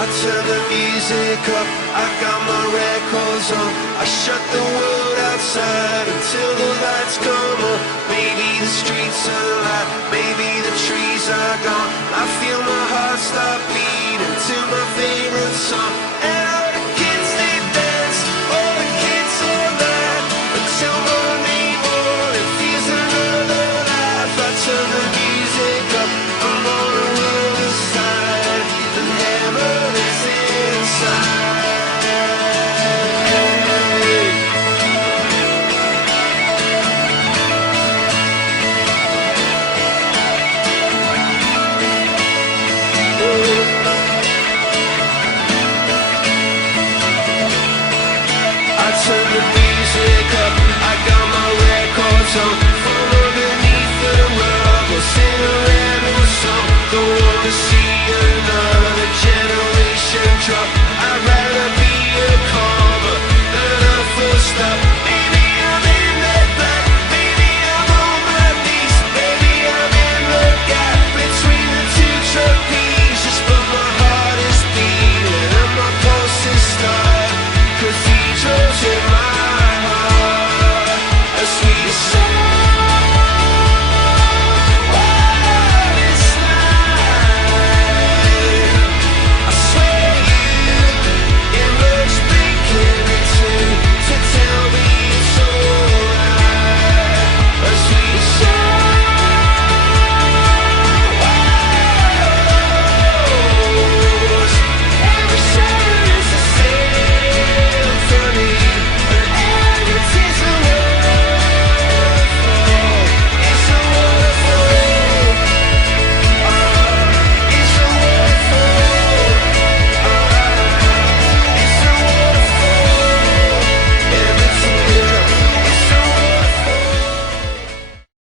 I turn the music up, I got my records on. I shut the world outside until the lights come on. Maybe the streets are alive, maybe the trees are gone. I feel my heart start beating to my favorite song. And all the kids they dance, all the kids all night, until Monday morning feels another life. I turn the music up, I'm on the other side. The hammer is inside. I turn the